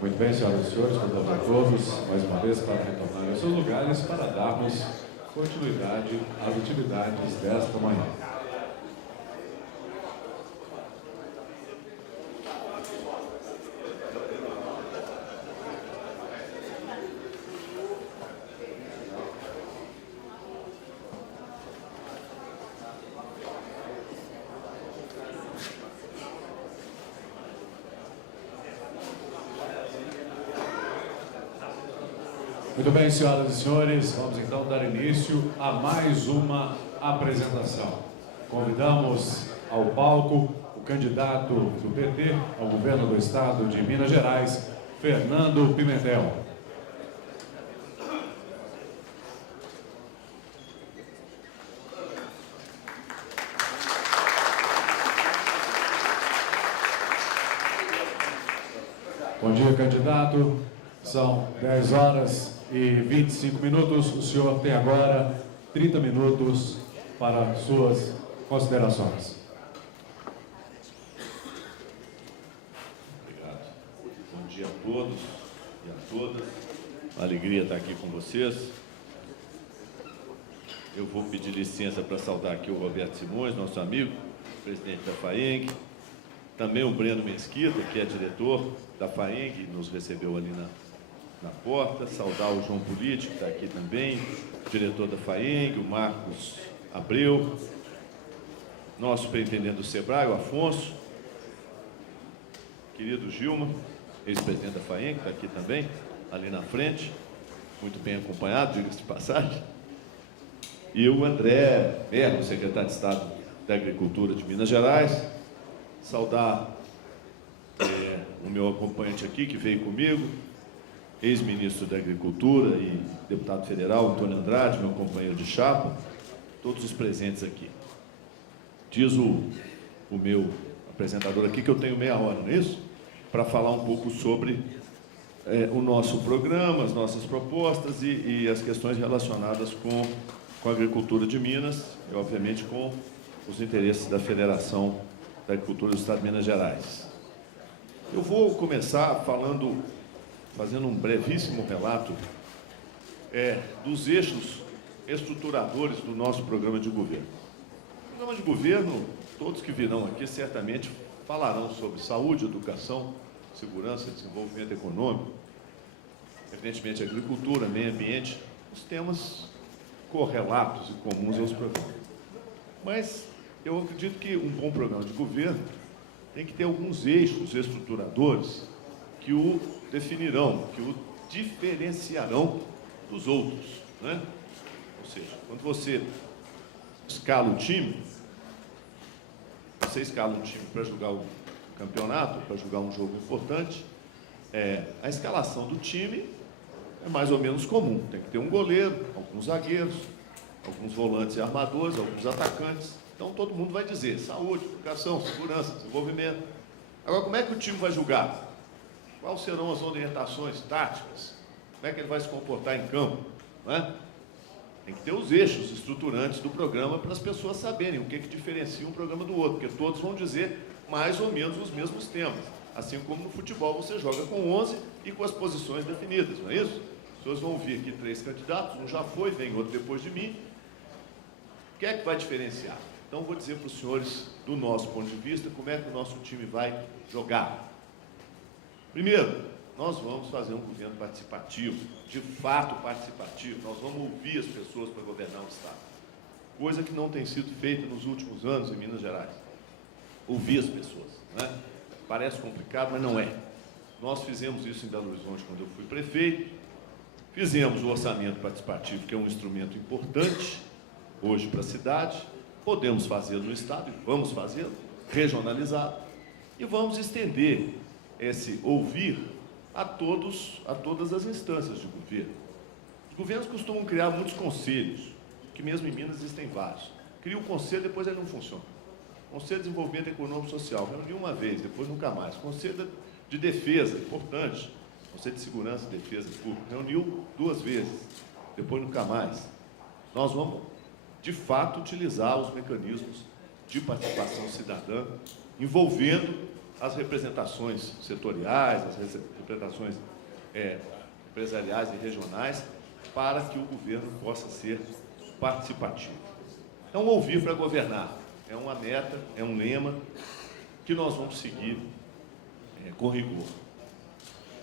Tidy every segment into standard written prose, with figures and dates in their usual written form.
Muito bem, senhoras e senhores, convidamos a todos, mais uma vez, para retornar aos seus lugares para darmos continuidade às atividades desta manhã. Muito bem, senhoras e senhores, vamos então dar início a mais uma apresentação. Convidamos ao palco o candidato do PT ao governo do estado de Minas Gerais, Fernando Pimentel. Bom dia, candidato. São 10 horas e 25 minutos. O senhor tem agora 30 minutos para suas considerações. Obrigado. Bom dia a todos e a todas. Uma alegria estar aqui com vocês. Eu vou pedir licença para saudar aqui o Roberto Simões, nosso amigo, presidente da FAENG. Também o Breno Mesquita, que é diretor da FAENG, nos recebeu ali na porta. Saudar o João Político, que está aqui também, diretor da FAENG, o Marcos Abreu, nosso superintendente do SEBRAE, o Afonso, querido Gilma, ex-presidente da FAENG, que está aqui também, ali na frente, muito bem acompanhado, diga-se de passagem, e o André Merlo, secretário de Estado da Agricultura de Minas Gerais. Saudar o meu acompanhante aqui, que veio comigo, ex-ministro da Agricultura e deputado federal, Antônio Andrade, meu companheiro de chapa, todos os presentes aqui. Diz o meu apresentador aqui que eu tenho meia hora, não é isso? Para falar um pouco sobre o nosso programa, as nossas propostas e as questões relacionadas com a agricultura de Minas e, obviamente, com os interesses da Federação da Agricultura do Estado de Minas Gerais. Eu vou começar fazendo um brevíssimo relato dos eixos estruturadores do nosso programa de governo. O programa de governo, todos que virão aqui certamente falarão sobre saúde, educação, segurança, desenvolvimento econômico, evidentemente agricultura, meio ambiente, os temas correlatos e comuns aos programas. Mas eu acredito que um bom programa de governo tem que ter alguns eixos estruturadores que o definirão, que o diferenciarão dos outros, né? Ou seja, quando você escala um time para jogar o campeonato, para jogar um jogo importante, a escalação do time é mais ou menos comum. Tem que ter um goleiro, alguns zagueiros, alguns volantes e armadores, alguns atacantes. Então, todo mundo vai dizer saúde, educação, segurança, desenvolvimento. Agora, como é que o time vai jogar? Quais serão as orientações táticas? Como é que ele vai se comportar em campo? Não é? Tem que ter os eixos estruturantes do programa para as pessoas saberem o que diferencia um programa do outro, porque todos vão dizer mais ou menos os mesmos temas. Assim como no futebol você joga com 11 e com as posições definidas, não é isso? As pessoas vão ouvir aqui 3 candidatos, um já foi, vem outro depois de mim. O que é que vai diferenciar? Então, vou dizer para os senhores, do nosso ponto de vista, como é que o nosso time vai jogar. Primeiro, nós vamos fazer um governo participativo, de fato participativo. Nós vamos ouvir as pessoas para governar o Estado. Coisa que não tem sido feita nos últimos anos em Minas Gerais. Ouvir as pessoas, né? Parece complicado, mas não é. Nós fizemos isso em Belo Horizonte quando eu fui prefeito. Fizemos o orçamento participativo, que é um instrumento importante hoje para a cidade. Podemos fazê-lo no Estado, e vamos fazê-lo, regionalizado, e vamos estender esse ouvir a todas as instâncias de governo. Os governos costumam criar muitos conselhos, que mesmo em Minas existem vários. Cria um conselho, depois ele não funciona. Conselho de Desenvolvimento Econômico e Social, reuniu uma vez, depois nunca mais. Conselho de Defesa, importante. Conselho de Segurança e Defesa Pública, reuniu 2 vezes, depois nunca mais. Nós vamos, de fato, utilizar os mecanismos de participação cidadã, envolvendo as representações setoriais, as representações empresariais e regionais, para que o governo possa ser participativo. Então, ouvir para governar é uma meta, é um lema que nós vamos seguir com rigor.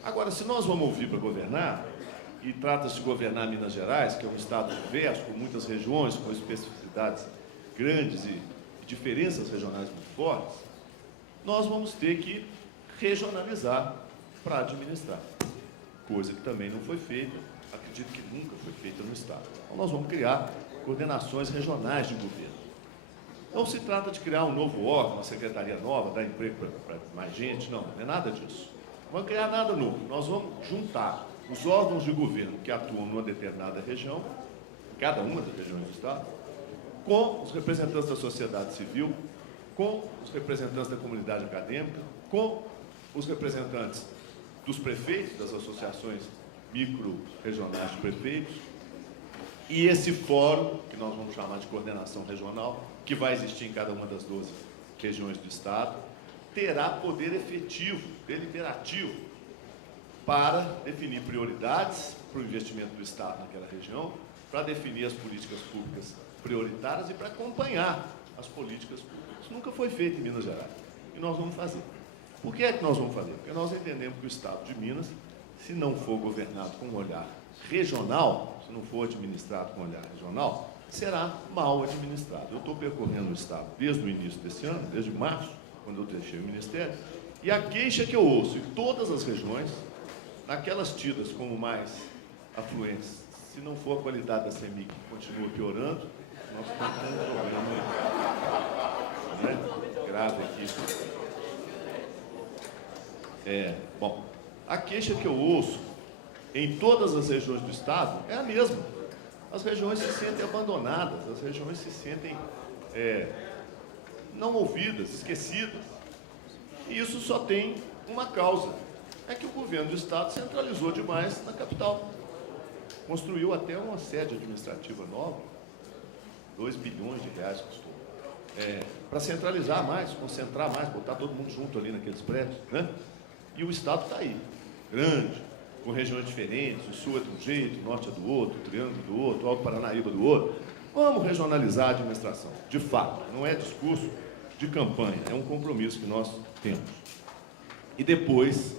Agora, se nós vamos ouvir para governar, e trata-se de governar Minas Gerais, que é um estado diverso, com muitas regiões, com especificidades grandes e diferenças regionais muito fortes, nós vamos ter que regionalizar para administrar, coisa que também não foi feita, acredito que nunca foi feita no estado. Então, nós vamos criar coordenações regionais de governo. Não se trata de criar um novo órgão, uma secretaria nova, dar emprego para mais gente, não é nada disso. Não vamos criar nada novo, nós vamos juntar os órgãos de governo que atuam numa determinada região, cada uma das regiões do estado, com os representantes da sociedade civil, com os representantes da comunidade acadêmica, com os representantes dos prefeitos, das associações micro-regionais de prefeitos, e esse fórum, que nós vamos chamar de coordenação regional, que vai existir em cada uma das 12 regiões do estado, terá poder efetivo, deliberativo, para definir prioridades para o investimento do estado naquela região, para definir as políticas públicas prioritárias e para acompanhar as políticas públicas. Isso nunca foi feito em Minas Gerais. E nós vamos fazer. Por que é que nós vamos fazer? Porque nós entendemos que o estado de Minas, se não for governado com um olhar regional, se não for administrado com um olhar regional, será mal administrado. Eu estou percorrendo o estado desde o início desse ano, desde março, quando eu deixei o ministério, e a queixa que eu ouço em todas as regiões, naquelas tidas como mais afluentes, se não for a qualidade da CEMIG que continua piorando, nós estamos com um problema grave aqui. Bom, a queixa que eu ouço em todas as regiões do estado é a mesma. As regiões se sentem abandonadas, as regiões se sentem não ouvidas, esquecidas. E isso só tem uma causa. É que o governo do estado centralizou demais na capital. Construiu até uma sede administrativa nova, 2 bilhões de reais custou. Para centralizar mais, concentrar mais, botar todo mundo junto ali naqueles prédios, né? E o estado está aí, grande, com regiões diferentes, o sul é de um jeito, o norte é do outro, o Triângulo do outro, o Alto Paranaíba do outro. Vamos regionalizar a administração, de fato, não é discurso de campanha, é um compromisso que nós temos. E depois,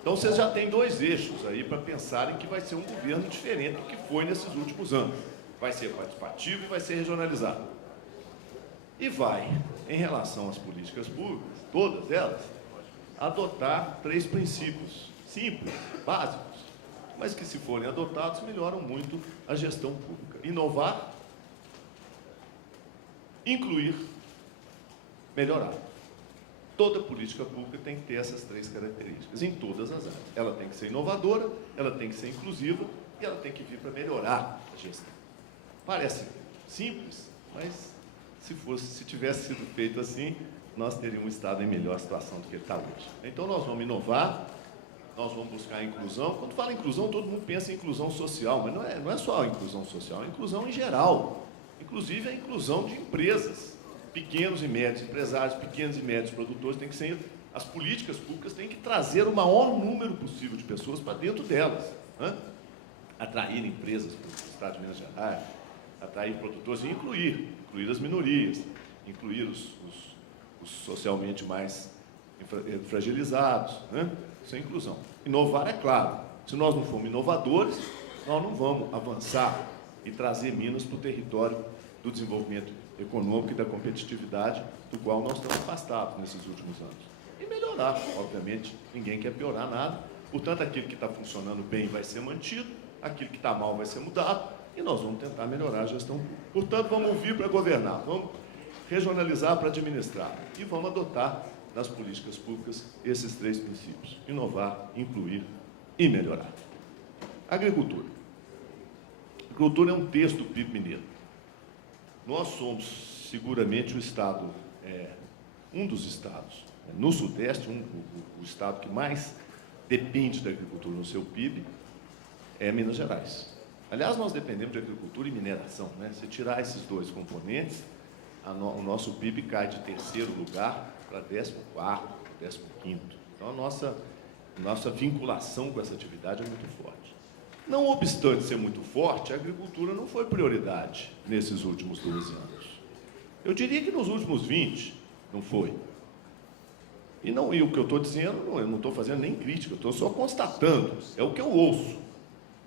então vocês já têm 2 eixos aí para pensarem que vai ser um governo diferente do que foi nesses últimos anos. Vai ser participativo e vai ser regionalizado. E vai, em relação às políticas públicas, todas elas, adotar 3 princípios simples, básicos, mas que, se forem adotados, melhoram muito a gestão pública. Inovar, incluir, melhorar. Toda política pública tem que ter essas 3 características, em todas as áreas. Ela tem que ser inovadora, ela tem que ser inclusiva e ela tem que vir para melhorar a gestão. Parece simples, mas se tivesse sido feito assim, nós teríamos um estado em melhor situação do que ele está hoje. Então, nós vamos inovar, nós vamos buscar a inclusão. Quando fala inclusão, todo mundo pensa em inclusão social, mas não é só a inclusão social, é a inclusão em geral. Inclusive a inclusão de empresas, pequenos e médios empresários, pequenos e médios produtores, tem que ser, as políticas públicas têm que trazer o maior número possível de pessoas para dentro delas, né? Atrair empresas para o estado de Minas Gerais, atrair produtores e incluir as minorias, incluir os socialmente mais fragilizados, né? Isso é inclusão. Inovar, é claro. Se nós não formos inovadores, nós não vamos avançar e trazer Minas para o território do desenvolvimento econômico e da competitividade, do qual nós estamos afastados nesses últimos anos. E melhorar, obviamente, ninguém quer piorar nada. Portanto, aquilo que está funcionando bem vai ser mantido, aquilo que está mal vai ser mudado, e nós vamos tentar melhorar a gestão pública. Portanto, vamos ouvir para governar, vamos regionalizar para administrar, e vamos adotar nas políticas públicas esses 3 princípios: inovar, incluir e melhorar. Agricultura. Agricultura é um terço do PIB mineiro. Nós somos, seguramente, o estado, um dos estados, no Sudeste, o estado que mais depende da agricultura no seu PIB é Minas Gerais. Aliás, nós dependemos de agricultura e mineração, né? Se tirar esses 2 componentes, o nosso PIB cai de 3º lugar para 14º, 15º. Então, a nossa vinculação com essa atividade é muito forte. Não obstante ser muito forte, a agricultura não foi prioridade nesses últimos 12 anos. Eu diria que nos últimos 20 não foi. E o que eu estou dizendo, eu não estou fazendo nem crítica, eu estou só constatando. É o que eu ouço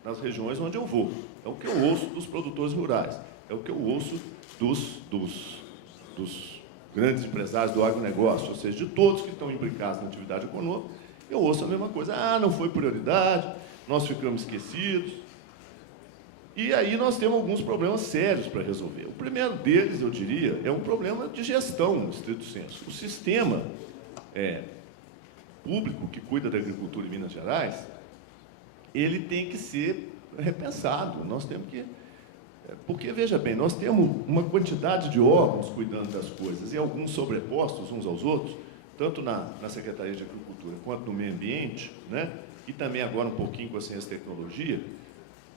nas regiões onde eu vou. É o que eu ouço dos produtores rurais. É o que eu ouço dos grandes empresários do agronegócio, ou seja, de todos que estão implicados na atividade econômica. Eu ouço a mesma coisa. Ah, não foi prioridade, nós ficamos esquecidos. E aí nós temos alguns problemas sérios para resolver. O primeiro deles, eu diria, é um problema de gestão, no estrito senso. O sistema público que cuida da agricultura em Minas Gerais, ele tem que ser repensado. Nós temos que... Porque, veja bem, nós temos uma quantidade de órgãos cuidando das coisas, e alguns sobrepostos uns aos outros, tanto na Secretaria de Agricultura quanto no Meio Ambiente, né? E também agora um pouquinho com a Ciência e Tecnologia,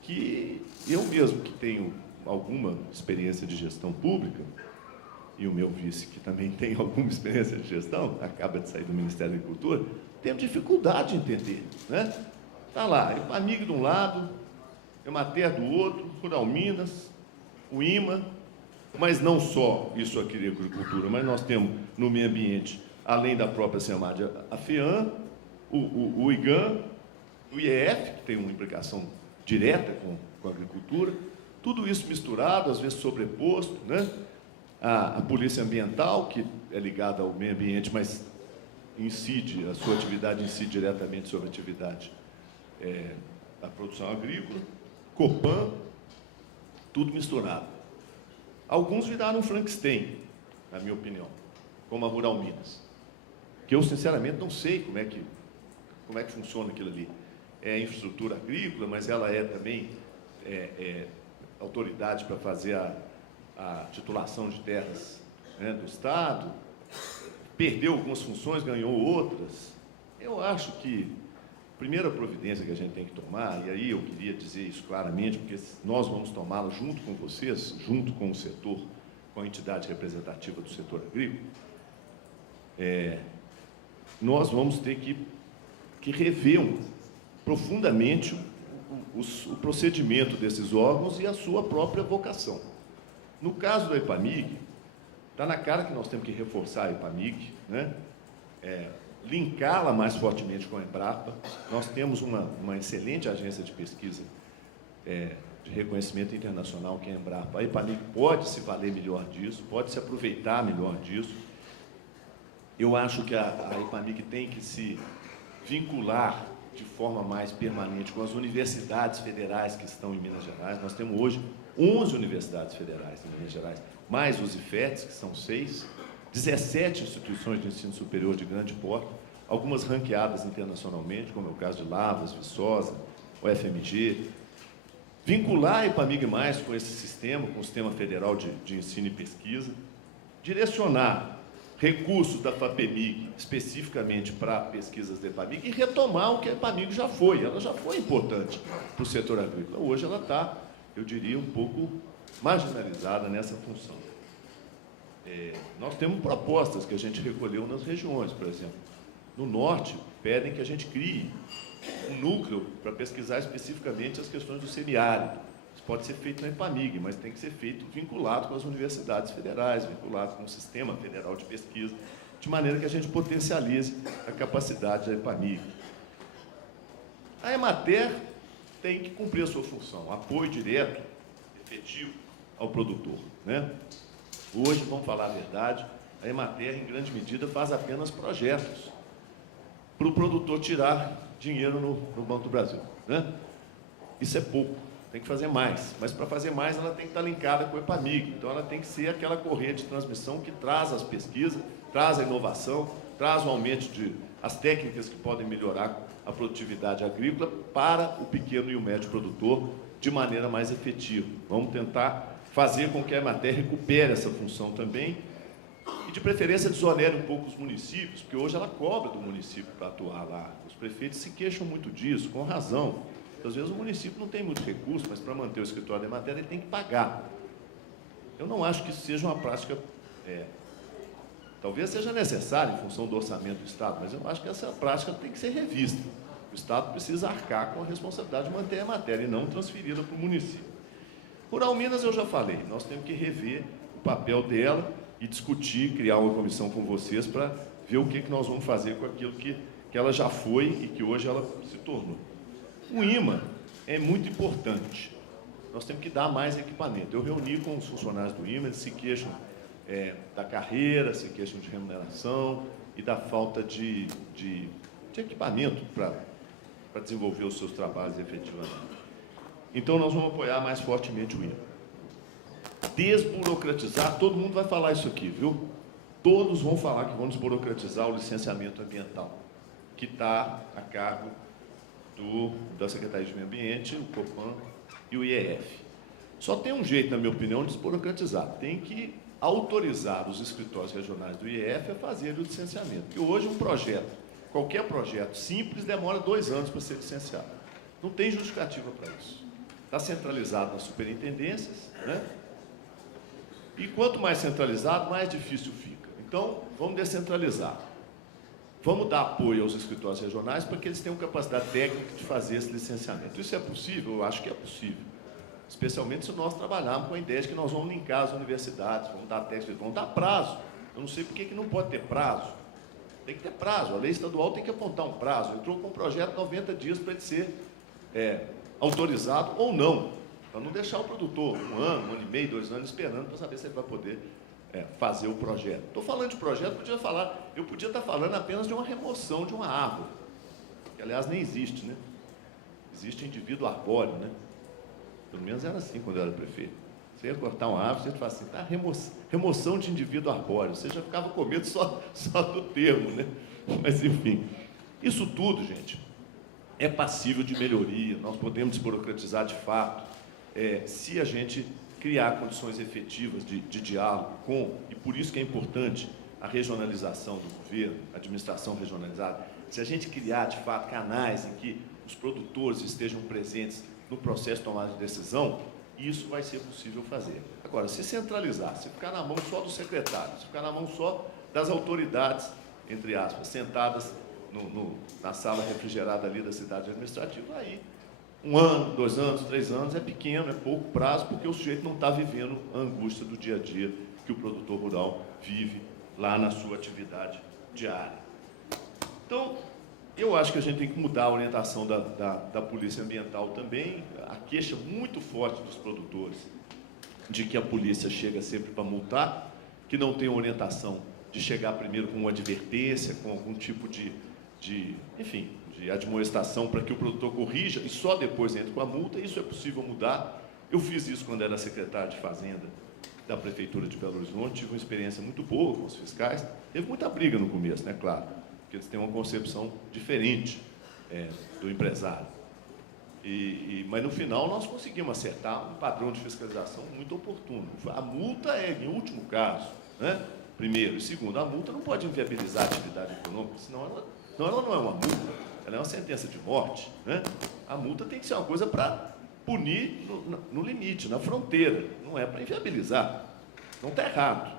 que eu mesmo, que tenho alguma experiência de gestão pública, e o meu vice, que também tem alguma experiência de gestão, acaba de sair do Ministério da Agricultura, temos dificuldade de entender, né? Está lá, EPAMIG de um lado, Emater do outro, Rural Minas, o IMA, mas não só isso aqui de agricultura, mas nós temos no meio ambiente, além da própria SEMAD, a FEAM, o IGAM, o IEF, que tem uma implicação direta com a agricultura, tudo isso misturado, às vezes sobreposto, né? A Polícia Ambiental, que é ligada ao meio ambiente, mas incide, a sua atividade incide diretamente sobre a atividade da produção agrícola, Copan, tudo misturado. Alguns viraram um Frankenstein, na minha opinião, como a Rural Minas, que eu, sinceramente, não sei como é que funciona aquilo ali. É infraestrutura agrícola, mas ela é também autoridade para fazer a titulação de terras, né, do Estado, perdeu algumas funções, ganhou outras. Eu acho que a primeira providência que a gente tem que tomar, e aí eu queria dizer isso claramente, porque nós vamos tomá-la junto com vocês, junto com o setor, com a entidade representativa do setor agrícola, nós vamos ter que rever profundamente o procedimento desses órgãos e a sua própria vocação. No caso do EPAMIG, está na cara que nós temos que reforçar a EPAMIG, né? Linká-la mais fortemente com a Embrapa. Nós temos uma excelente agência de pesquisa de reconhecimento internacional, que é a Embrapa. A EPAMIG pode se valer melhor disso, pode se aproveitar melhor disso. Eu acho que a EPAMIG tem que se vincular de forma mais permanente com as universidades federais que estão em Minas Gerais. Nós temos hoje 11 universidades federais em Minas Gerais, mais os IFETs, que são 6, 17 instituições de ensino superior de grande porte, algumas ranqueadas internacionalmente, como é o caso de Lavras, Viçosa, o FMG. Vincular a EPAMIG mais com esse sistema, com o Sistema Federal de Ensino e Pesquisa, direcionar recursos da FAPEMIG especificamente para pesquisas da EPAMIG e retomar o que a EPAMIG já foi. Ela já foi importante para o setor agrícola. Hoje ela está, eu diria, um pouco marginalizada nessa função. Nós temos propostas que a gente recolheu nas regiões, por exemplo. No norte, pedem que a gente crie um núcleo para pesquisar especificamente as questões do semiárido. Isso pode ser feito na EPAMIG, mas tem que ser feito vinculado com as universidades federais, vinculado com o Sistema Federal de Pesquisa, de maneira que a gente potencialize a capacidade da EPAMIG. A Emater tem que cumprir a sua função, apoio direto, efetivo ao produtor, né? Hoje, vamos falar a verdade, a Emater, em grande medida, faz apenas projetos para o produtor tirar dinheiro no Banco do Brasil, né? Isso é pouco, tem que fazer mais. Mas, para fazer mais, ela tem que estar linkada com o EPAMIG. Então, ela tem que ser aquela corrente de transmissão que traz as pesquisas, traz a inovação, traz o aumento as técnicas que podem melhorar a produtividade agrícola para o pequeno e o médio produtor de maneira mais efetiva. Vamos tentar fazer com que a Emater recupere essa função também e, de preferência, desonere um pouco os municípios, porque hoje ela cobra do município para atuar lá. Os prefeitos se queixam muito disso, com razão. Às vezes o município não tem muito recurso, mas para manter o escritório da Emater ele tem que pagar. Eu não acho que isso seja uma prática Talvez seja necessário em função do orçamento do Estado, mas eu acho que essa prática tem que ser revista. O Estado precisa arcar com a responsabilidade de manter a matéria e não transferida para o município. Rural Minas, eu já falei, nós temos que rever o papel dela e discutir, criar uma comissão com vocês para ver o que nós vamos fazer com aquilo que ela já foi e que hoje ela se tornou. O IMA é muito importante. Nós temos que dar mais equipamento. Eu reuni com os funcionários do IMA, eles se queixam da carreira, se queixam de remuneração e da falta de equipamento para desenvolver os seus trabalhos efetivamente. Então, nós vamos apoiar mais fortemente o IMA. Desburocratizar, todo mundo vai falar isso aqui, viu? Todos vão falar que vão desburocratizar o licenciamento ambiental, que está a cargo da Secretaria de Meio Ambiente, o Copan e o IEF. Só tem um jeito, na minha opinião, de desburocratizar. Tem que autorizar os escritórios regionais do IEF a fazer o licenciamento. Porque hoje qualquer projeto simples, demora 2 anos para ser licenciado. Não tem justificativa para isso. Está centralizado nas superintendências, né? E quanto mais centralizado, mais difícil fica. Então, vamos descentralizar. Vamos dar apoio aos escritórios regionais para que eles tenham capacidade técnica de fazer esse licenciamento. Isso é possível? Eu acho que é possível. Especialmente se nós trabalharmos com a ideia de que nós vamos linkar as universidades, vamos dar técnica, vamos dar prazo. Eu não sei por que não pode ter prazo. Tem que ter prazo. A lei estadual tem que apontar um prazo. Entrou com um projeto 90 dias para ele ser autorizado ou não. Para não deixar o produtor 1 ano, 1 ano e meio, 2 anos esperando para saber se ele vai poder fazer o projeto. Estou falando de projeto, eu podia estar falando apenas de uma remoção de uma árvore, que aliás nem existe, né? Existe indivíduo arbóreo, né? Pelo menos era assim quando eu era prefeito. Você ia cortar uma árvore, você fala assim, tá, remoção de indivíduo arbóreo. Você já ficava com medo só do termo, né? Mas enfim, isso tudo, gente, é passível de melhoria. Nós podemos desburocratizar de fato, se a gente criar condições efetivas de diálogo e por isso que é importante a regionalização do governo, a administração regionalizada. Se a gente criar, de fato, canais em que os produtores estejam presentes no processo de tomada de decisão, isso vai ser possível fazer. Agora, se centralizar, se ficar na mão só do secretário, se ficar na mão só das autoridades, entre aspas, sentadas na sala refrigerada ali da cidade administrativa, aí 1 ano, 2 anos, 3 anos é pequeno, é pouco prazo, porque o sujeito não está vivendo a angústia do dia a dia que o produtor rural vive lá na sua atividade diária. Então, eu acho que a gente tem que mudar a orientação da Polícia Ambiental também. A queixa muito forte dos produtores de que a polícia chega sempre para multar, que não tem orientação de chegar primeiro com uma advertência, com algum tipo de admoestação para que o produtor corrija e só depois entra com a multa. Isso é possível mudar. Eu fiz isso quando era secretário de Fazenda da Prefeitura de Belo Horizonte, tive uma experiência muito boa com os fiscais. Teve muita briga no começo, né, claro, porque eles têm uma concepção diferente do empresário. Mas no final nós conseguimos acertar um padrão de fiscalização muito oportuno. A multa é em último caso, né? Primeiro. E segundo, a multa não pode inviabilizar a atividade econômica, senão ela não é uma multa, ela é uma sentença de morte, né? A multa tem que ser uma coisa para punir no limite, na fronteira, não é para inviabilizar. Não está errado.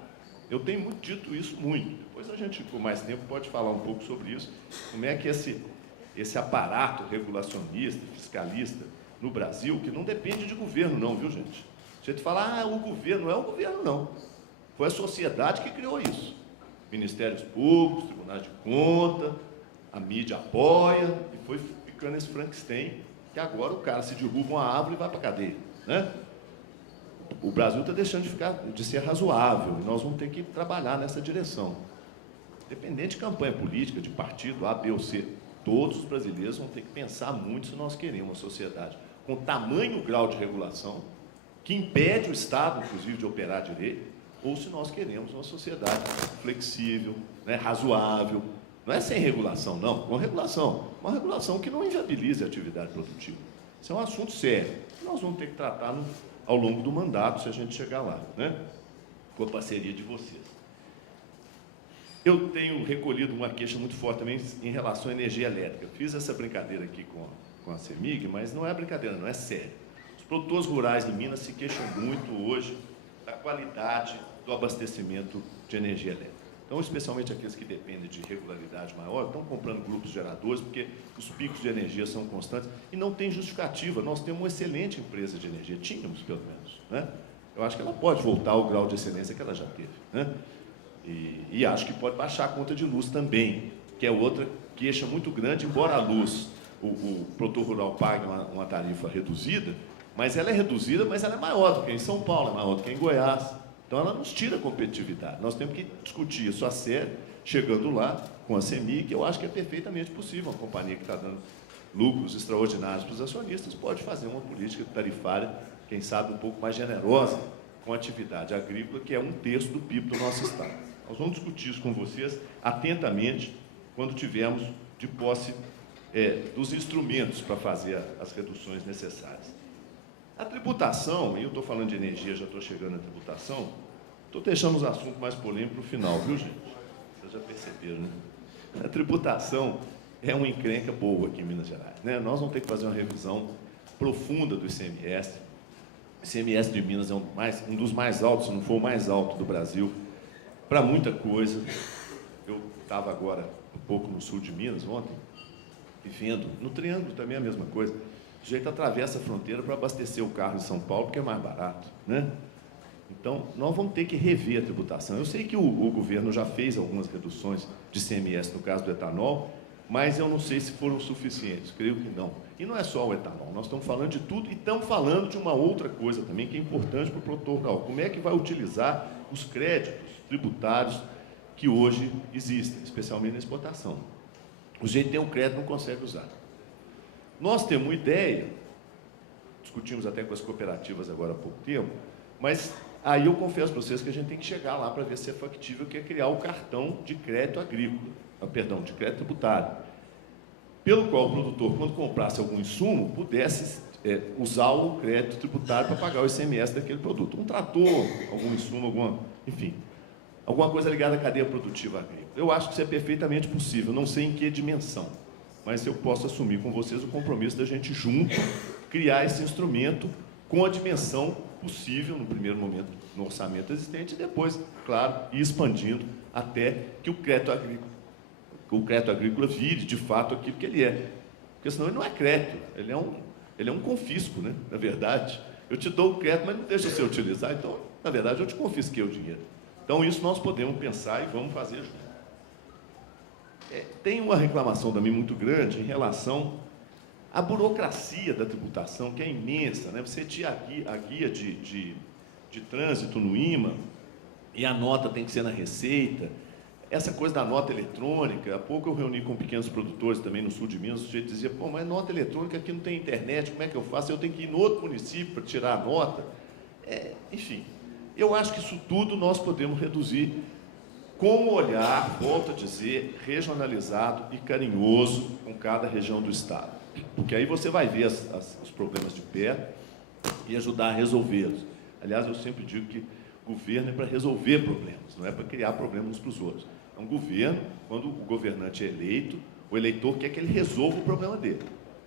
Eu tenho dito isso muito. Depois a gente, com mais tempo, pode falar um pouco sobre isso, como é que esse aparato regulacionista, fiscalista no Brasil, que não depende de governo não, viu, gente? A gente fala, o governo, não é o governo não. Foi a sociedade que criou isso. Ministérios públicos, tribunais de conta, a mídia apoia, e foi ficando esse Frankenstein, que agora o cara se derruba uma árvore e vai para a cadeia, né? O Brasil está deixando de ser razoável, e nós vamos ter que trabalhar nessa direção. Independente de campanha política, de partido A, B ou C, todos os brasileiros vão ter que pensar muito se nós queremos uma sociedade com tamanho grau de regulação, que impede o Estado, inclusive, de operar direito, ou se nós queremos uma sociedade flexível, né, razoável. Não é sem regulação, não, com regulação. Uma regulação que não inviabilize a atividade produtiva. Isso é um assunto sério. Nós vamos ter que tratar ao longo do mandato, se a gente chegar lá, né? Com a parceria de vocês. Eu tenho recolhido uma queixa muito forte também em relação à energia elétrica. Fiz essa brincadeira aqui com a CEMIG, mas não é brincadeira, não é sério. Os produtores rurais de Minas se queixam muito hoje da qualidade do abastecimento de energia elétrica. Então, especialmente aqueles que dependem de regularidade maior, estão comprando grupos geradores, porque os picos de energia são constantes e não tem justificativa. Nós temos uma excelente empresa de energia, tínhamos pelo menos, né? Eu acho que ela pode voltar ao grau de excelência que ela já teve, né? E acho que pode baixar a conta de luz também, que é outra queixa muito grande, embora a luz, o produtor rural pague uma tarifa reduzida, mas ela é reduzida, mas ela é maior do que em São Paulo, é maior do que em Goiás. Então, ela nos tira a competitividade. Nós temos que discutir isso a sério, chegando lá com a CEMIG, que eu acho que é perfeitamente possível. Uma companhia que está dando lucros extraordinários para os acionistas pode fazer uma política tarifária, quem sabe, um pouco mais generosa com a atividade agrícola, que é 1/3 do PIB do nosso Estado. Nós vamos discutir isso com vocês atentamente quando tivermos de posse dos instrumentos para fazer as reduções necessárias. A tributação, e eu estou falando de energia, já estou chegando na tributação, estou deixando os assuntos mais polêmicos para o final, viu, gente? Vocês já perceberam, né? A tributação é uma encrenca boa aqui em Minas Gerais, né? Nós vamos ter que fazer uma revisão profunda do ICMS. O ICMS de Minas é um dos mais altos, se não for o mais alto do Brasil, para muita coisa. Eu estava agora um pouco no sul de Minas ontem, e vendo, no Triângulo também é a mesma coisa. O sujeito atravessa a fronteira para abastecer o carro em São Paulo, porque é mais barato, né? Então, nós vamos ter que rever a tributação. Eu sei que o governo já fez algumas reduções de ICMS no caso do etanol, mas eu não sei se foram suficientes, creio que não. E não é só o etanol, nós estamos falando de tudo e estamos falando de uma outra coisa também que é importante para o produtor rural. Como é que vai utilizar os créditos tributários que hoje existem, especialmente na exportação? O jeito tem um crédito, não consegue usar. Nós temos uma ideia, discutimos até com as cooperativas agora há pouco tempo, mas aí eu confesso para vocês que a gente tem que chegar lá para ver se é factível, que é criar o cartão de crédito agrícola, de crédito tributário, pelo qual o produtor, quando comprasse algum insumo, pudesse usar o crédito tributário para pagar o ICMS daquele produto. Um trator, algum insumo, enfim, alguma coisa ligada à cadeia produtiva agrícola. Eu acho que isso é perfeitamente possível, não sei em que dimensão, mas eu posso assumir com vocês o compromisso da gente junto criar esse instrumento com a dimensão possível, no primeiro momento, no orçamento existente, e depois, claro, ir expandindo até que o crédito agrícola vire, de fato, aquilo que ele é. Porque senão ele não é crédito, ele é um confisco, né? Na verdade. Eu te dou o crédito, mas não deixa você utilizar, então, na verdade, eu te confisquei o dinheiro. Então, isso nós podemos pensar e vamos fazer junto. Tem uma reclamação também muito grande em relação à burocracia da tributação, que é imensa, né? Você tinha a guia de trânsito no IMA, e a nota tem que ser na Receita. Essa coisa da nota eletrônica, há pouco eu reuni com pequenos produtores também no sul de Minas, o sujeito dizia, pô, mas nota eletrônica aqui não tem internet, como é que eu faço? Eu tenho que ir no outro município para tirar a nota. Enfim, eu acho que isso tudo nós podemos reduzir com um olhar, volto a dizer, regionalizado e carinhoso com cada região do Estado. Porque aí você vai ver os problemas de perto e ajudar a resolvê-los. Aliás, eu sempre digo que governo é para resolver problemas, não é para criar problemas uns para os outros. É um governo, quando o governante é eleito, o eleitor quer que ele resolva o problema dele.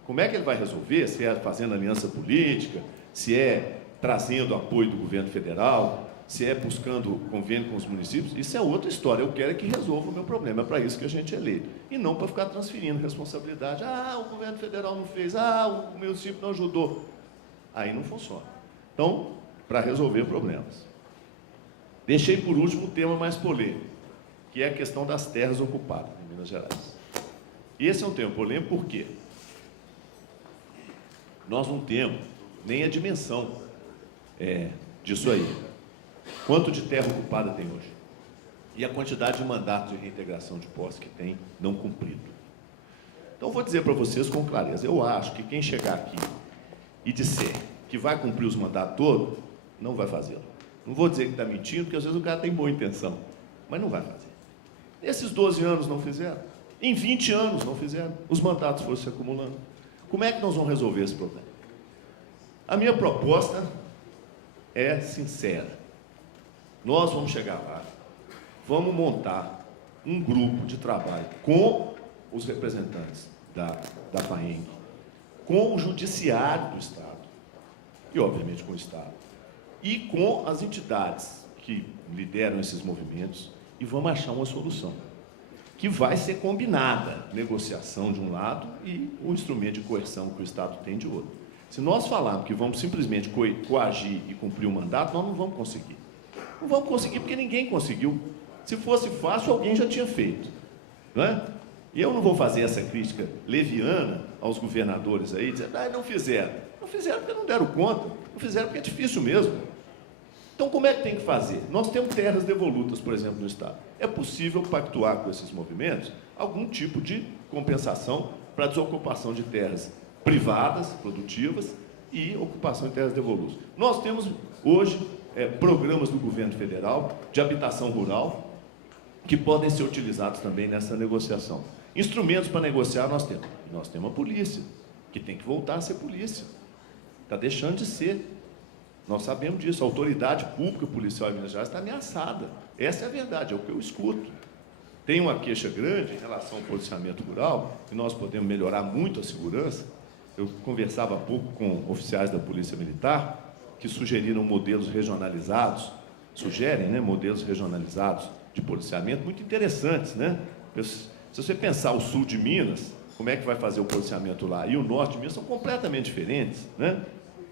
Como é que ele vai resolver? Se é fazendo aliança política, se é trazendo apoio do governo federal, se é buscando convênio com os municípios, isso é outra história. Eu quero é que resolva o meu problema, é para isso que a gente é eleito. E não para ficar transferindo responsabilidade. Ah, o governo federal não fez, o município não ajudou. Aí não funciona. Então, para resolver problemas. Deixei por último o tema mais polêmico, que é a questão das terras ocupadas em Minas Gerais. E esse é um tema polêmico por quê? Nós não temos nem a dimensão disso aí. Quanto de terra ocupada tem hoje? E a quantidade de mandatos de reintegração de posse que tem não cumprido. Então, vou dizer para vocês com clareza, eu acho que quem chegar aqui e disser que vai cumprir os mandatos todos, não vai fazê-lo. Não vou dizer que está mentindo, porque às vezes o cara tem boa intenção, mas não vai fazer. Nesses 12 anos não fizeram, em 20 anos não fizeram, os mandatos foram se acumulando. Como é que nós vamos resolver esse problema? A minha proposta é sincera. Nós vamos chegar lá, vamos montar um grupo de trabalho com os representantes da FAENG, com o Judiciário do Estado, e obviamente com o Estado, e com as entidades que lideram esses movimentos, e vamos achar uma solução, que vai ser combinada, negociação de um lado e o instrumento de coerção que o Estado tem de outro. Se nós falarmos que vamos simplesmente coagir e cumprir o mandato, nós não vamos conseguir. Não vamos conseguir porque ninguém conseguiu. Se fosse fácil, alguém já tinha feito. Não é? E eu não vou fazer essa crítica leviana aos governadores aí, dizendo, não fizeram. Não fizeram porque não deram conta, não fizeram porque é difícil mesmo. Então, como é que tem que fazer? Nós temos terras devolutas, por exemplo, no Estado. É possível pactuar com esses movimentos algum tipo de compensação para a desocupação de terras privadas, produtivas, e ocupação de terras devolutas. Nós temos, hoje, programas do governo federal de habitação rural que podem ser utilizados também nessa negociação. Instrumentos para negociar nós temos. Nós temos a polícia, que tem que voltar a ser polícia. Está deixando de ser. Nós sabemos disso. A autoridade pública policial em Minas Gerais está ameaçada. Essa é a verdade, é o que eu escuto. Tem uma queixa grande em relação ao policiamento rural, e nós podemos melhorar muito a segurança. Eu conversava há pouco com oficiais da Polícia Militar, que sugeriram modelos regionalizados, modelos regionalizados de policiamento muito interessantes, né? Se você pensar o sul de Minas, como é que vai fazer o policiamento lá, e o norte de Minas são completamente diferentes, né?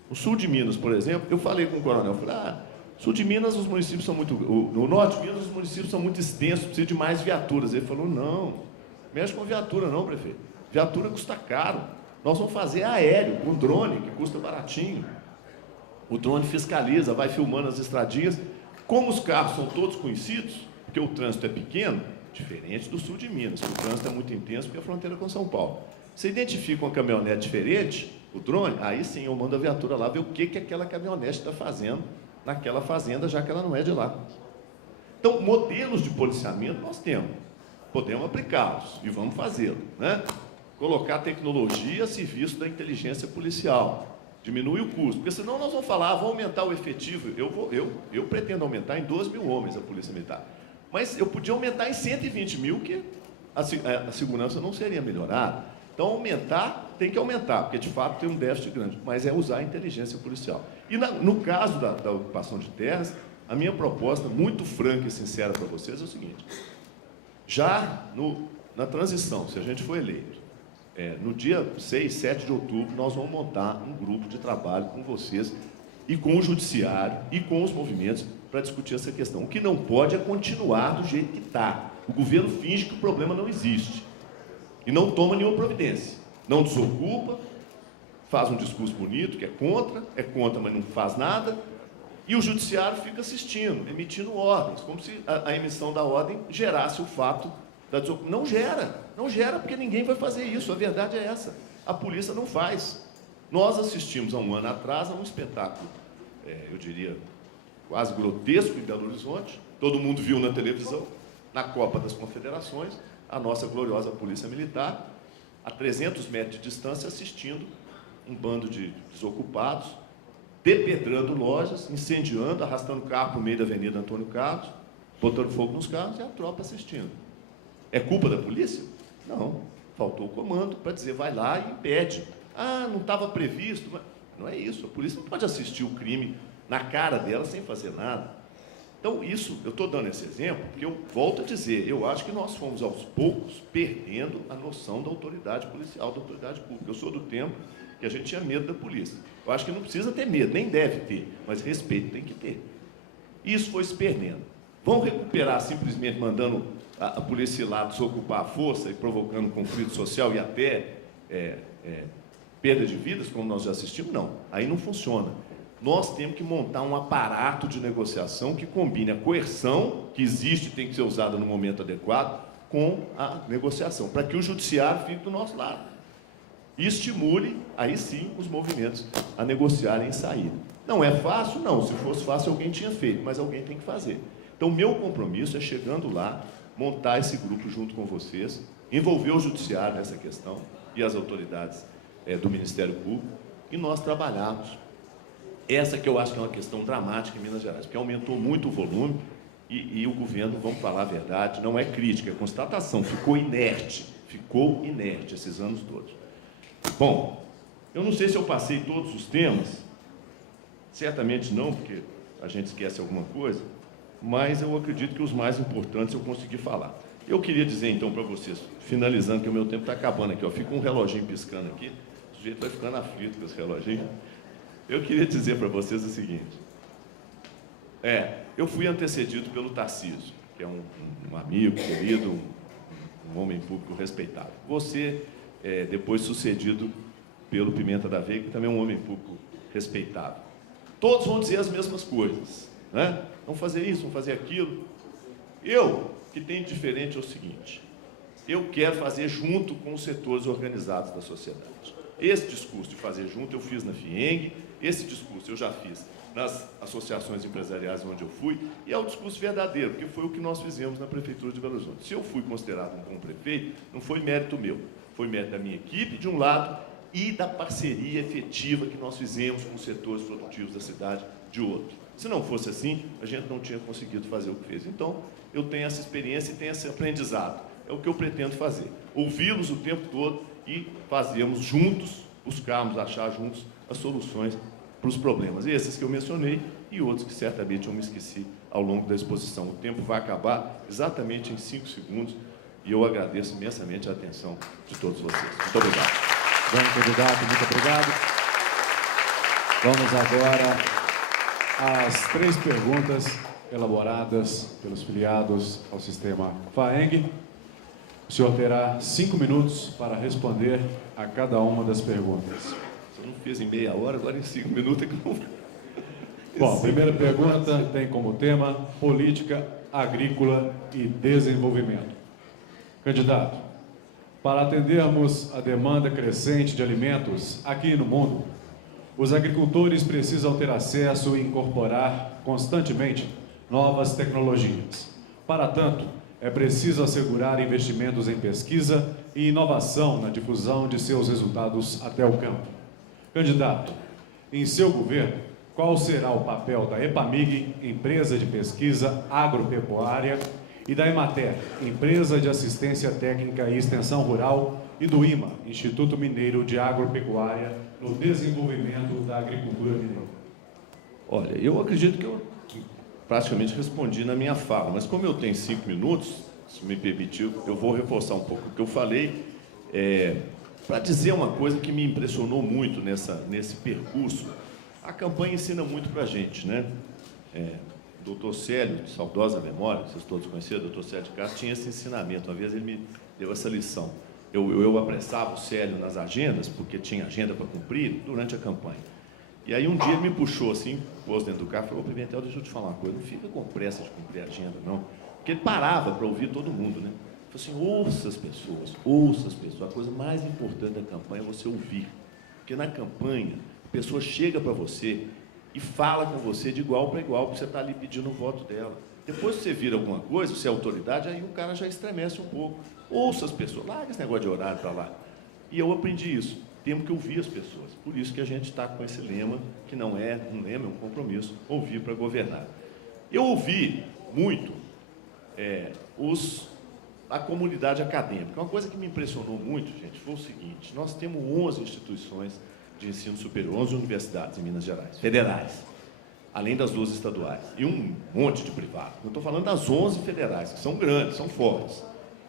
O sul de Minas, por exemplo, eu falei com o coronel, falei, sul de Minas os municípios são muito... No norte de Minas os municípios são muito extensos, precisa de mais viaturas. Ele falou, não mexe com viatura não, prefeito. Viatura custa caro. Nós vamos fazer aéreo, com drone, que custa baratinho. O drone fiscaliza, vai filmando as estradinhas. Como os carros são todos conhecidos, porque o trânsito é pequeno, diferente do sul de Minas, o trânsito é muito intenso porque é a fronteira com São Paulo. Você identifica uma caminhonete diferente, o drone, aí sim eu mando a viatura lá ver o que aquela caminhonete está fazendo naquela fazenda, já que ela não é de lá. Então, modelos de policiamento nós temos. Podemos aplicá-los e vamos fazê-lo, né? Colocar tecnologia a serviço da inteligência policial. Diminui o custo, porque senão nós vamos falar, vamos aumentar o efetivo. Eu pretendo aumentar em 12 mil homens a Polícia Militar. Mas eu podia aumentar em 120 mil, que a segurança não seria melhorada. Então, aumentar, tem que aumentar, porque de fato tem um déficit grande, mas é usar a inteligência policial. E no caso da ocupação de terras, a minha proposta, muito franca e sincera para vocês, é o seguinte: já na transição, se a gente for eleito, no dia 6, 7 de outubro, nós vamos montar um grupo de trabalho com vocês e com o judiciário e com os movimentos para discutir essa questão. O que não pode é continuar do jeito que está. O governo finge que o problema não existe e não toma nenhuma providência. Não desocupa, faz um discurso bonito, que é contra, mas não faz nada, e o judiciário fica assistindo, emitindo ordens, como se a emissão da ordem gerasse o fato da desocupação. Não gera, porque ninguém vai fazer isso, a verdade é essa. A polícia não faz. Nós assistimos há um ano atrás a um espetáculo, eu diria, quase grotesco em Belo Horizonte, todo mundo viu na televisão, na Copa das Confederações, a nossa gloriosa Polícia Militar, a 300 metros de distância, assistindo um bando de desocupados, depedrando lojas, incendiando, arrastando carro para o meio da Avenida Antônio Carlos, botando fogo nos carros e a tropa assistindo. É culpa da polícia? Não. Faltou o comando para dizer, vai lá e impede. Não estava previsto. Mas não é isso. A polícia não pode assistir o crime na cara dela sem fazer nada. Então, isso, eu estou dando esse exemplo, porque eu volto a dizer, eu acho que nós fomos, aos poucos, perdendo a noção da autoridade policial, da autoridade pública. Eu sou do tempo que a gente tinha medo da polícia. Eu acho que não precisa ter medo, nem deve ter, mas respeito tem que ter. Isso foi se perdendo. Vão recuperar simplesmente mandando a polícia ir lá desocupar a força e provocando conflito social e até perda de vidas, como nós já assistimos? Não, aí não funciona. Nós temos que montar um aparato de negociação que combine a coerção, que existe e tem que ser usada no momento adequado, com a negociação, para que o judiciário fique do nosso lado. E estimule, aí sim, os movimentos a negociarem e saírem. Não é fácil? Não. Se fosse fácil, alguém tinha feito, mas alguém tem que fazer. Então, meu compromisso é, chegando lá, montar esse grupo junto com vocês, envolver o judiciário nessa questão e as autoridades do Ministério Público, e nós trabalharmos. Essa que eu acho que é uma questão dramática em Minas Gerais, porque aumentou muito o volume e o governo, vamos falar a verdade, não é crítica, é constatação, ficou inerte esses anos todos. Bom, eu não sei se eu passei todos os temas, certamente não, porque a gente esquece alguma coisa, mas eu acredito que os mais importantes eu consegui falar. Eu queria dizer, então, para vocês, finalizando, que o meu tempo está acabando aqui, ó, fica um reloginho piscando aqui, o sujeito vai ficando aflito com esse reloginho. Eu queria dizer para vocês o seguinte, eu fui antecedido pelo Tarcísio, que é um amigo querido, um homem público respeitável. Você, depois sucedido pelo Pimenta da Veiga, que também é um homem público respeitável. Todos vão dizer as mesmas coisas, né? Vão fazer isso, vão fazer aquilo. Eu, que tenho diferente é o seguinte, eu quero fazer junto com os setores organizados da sociedade. Esse discurso de fazer junto eu fiz na FIENG, esse discurso eu já fiz nas associações empresariais onde eu fui, e é o discurso verdadeiro, porque foi o que nós fizemos na Prefeitura de Belo Horizonte. Se eu fui considerado um bom prefeito, não foi mérito meu, foi mérito da minha equipe, de um lado, e da parceria efetiva que nós fizemos com os setores produtivos da cidade, de outro. Se não fosse assim, a gente não tinha conseguido fazer o que fez. Então, eu tenho essa experiência e tenho esse aprendizado. É o que eu pretendo fazer. Ouvi-los o tempo todo e fazermos juntos, buscarmos achar juntos as soluções para os problemas. Esses que eu mencionei e outros que certamente eu me esqueci ao longo da exposição. O tempo vai acabar exatamente em 5 segundos e eu agradeço imensamente a atenção de todos vocês. Muito obrigado. Bom, candidato, muito obrigado. Vamos agora às 3 perguntas elaboradas pelos filiados ao sistema FAENG. O senhor terá 5 minutos para responder a cada uma das perguntas. Você não fez em meia hora, agora em 5 minutos é que não... Bom, a primeira pergunta tem como tema política agrícola e desenvolvimento. Candidato, para atendermos a demanda crescente de alimentos aqui no mundo, os agricultores precisam ter acesso e incorporar constantemente novas tecnologias. Para tanto, é preciso assegurar investimentos em pesquisa e inovação na difusão de seus resultados até o campo. Candidato, em seu governo, qual será o papel da EPAMIG, empresa de pesquisa agropecuária, e da EMATER, empresa de assistência técnica e extensão rural, e do IMA, Instituto Mineiro de Agropecuária, no desenvolvimento da agricultura mineira? Olha, eu acredito que eu praticamente respondi na minha fala, mas como eu tenho 5 minutos, se me permitir, eu vou reforçar um pouco o que eu falei, para dizer uma coisa que me impressionou muito nesse percurso. A campanha ensina muito para a gente, né? Doutor Célio, de saudosa memória, vocês todos conheceram, doutor Célio de Castro, tinha esse ensinamento. Uma vez ele me deu essa lição. Eu apressava o Célio nas agendas, porque tinha agenda para cumprir, durante a campanha. E aí um dia ele me puxou assim, pôs dentro do carro e falou: Pimentel, deixa eu te falar uma coisa, não fica com pressa de cumprir a agenda, não. Porque ele parava para ouvir todo mundo, né? Ele falou assim: ouça as pessoas. A coisa mais importante da campanha é você ouvir. Porque na campanha, a pessoa chega para você e fala com você de igual para igual, porque você está ali pedindo o voto dela. Depois que você vira alguma coisa, você é autoridade, aí o cara já estremece um pouco. Ouça as pessoas, larga esse negócio de horário para lá. E eu aprendi isso, temos que ouvir as pessoas. Por isso que a gente está com esse lema, que não é um lema, é um compromisso, ouvir para governar. Eu ouvi muito a comunidade acadêmica. Uma coisa que me impressionou muito, gente, foi o seguinte: nós temos 11 instituições de ensino superior, 11 universidades em Minas Gerais, federais, além das 2 estaduais, e um monte de privados. Eu estou falando das 11 federais, que são grandes, são fortes,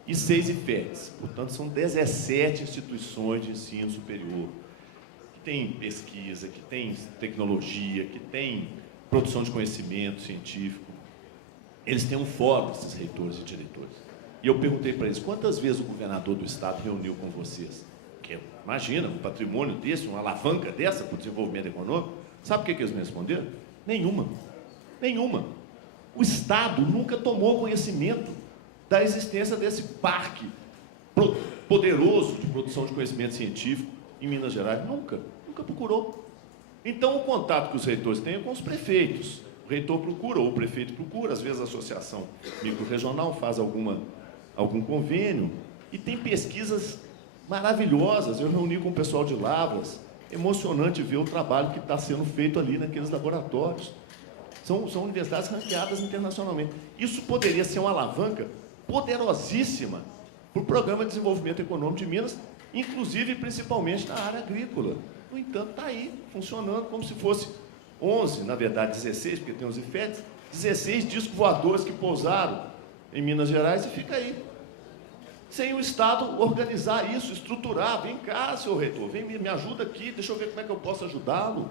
e 6 IFETs, portanto, são 17 instituições de ensino superior, que tem pesquisa, que tem tecnologia, que tem produção de conhecimento científico. Eles têm um fórum, esses reitores e diretores. E eu perguntei para eles: quantas vezes o governador do estado reuniu com vocês? Porque, imagina, um patrimônio desse, uma alavanca dessa para o desenvolvimento econômico. Sabe o que eles me responderam? Nenhuma. O Estado nunca tomou conhecimento da existência desse parque poderoso de produção de conhecimento científico em Minas Gerais. Nunca procurou. Então, o contato que os reitores têm é com os prefeitos. O reitor procura, ou o prefeito procura, às vezes a associação microrregional faz algum convênio, e tem pesquisas maravilhosas. Eu reuni com o pessoal de Lavras, emocionante ver o trabalho que está sendo feito ali naqueles laboratórios. São universidades ranqueadas internacionalmente. Isso poderia ser uma alavanca poderosíssima para o Programa de Desenvolvimento Econômico de Minas, inclusive, principalmente, na área agrícola. No entanto, está aí, funcionando como se fosse 11, na verdade 16, porque tem os IFETs, 16 discos voadores que pousaram em Minas Gerais e fica aí. Sem o Estado organizar isso, estruturar. Vem cá, senhor reitor, vem me ajuda aqui, deixa eu ver como é que eu posso ajudá-lo.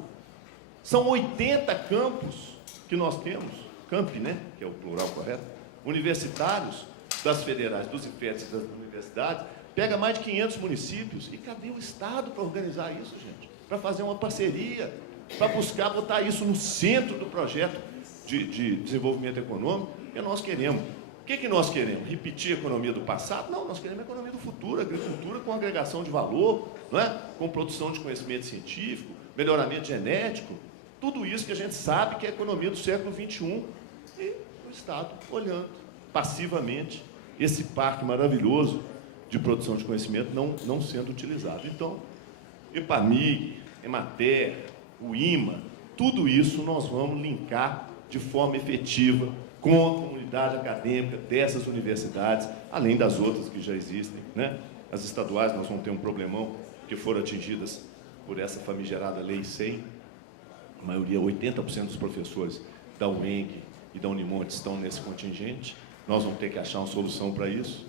São 80 campos que nós temos, campi, né, que é o plural correto, universitários, das federais, dos IFETs e das universidades, pega mais de 500 municípios. E cadê o Estado para organizar isso, gente? Para fazer uma parceria, para buscar botar isso no centro do projeto de desenvolvimento econômico que nós queremos. O que nós queremos? Repetir a economia do passado? Não, nós queremos a economia do futuro, a agricultura com agregação de valor, não é? Com produção de conhecimento científico, melhoramento genético, tudo isso que a gente sabe que é a economia do século XXI. E o Estado olhando passivamente esse parque maravilhoso de produção de conhecimento não sendo utilizado. Então, EPAMIG, EMATER, o IMA, tudo isso nós vamos linkar de forma efetiva com a comunidade acadêmica dessas universidades, além das outras que já existem, né? As estaduais, nós vamos ter um problemão, que foram atingidas por essa famigerada Lei 100. A maioria, 80% dos professores da UENG e da Unimonte estão nesse contingente. Nós vamos ter que achar uma solução para isso.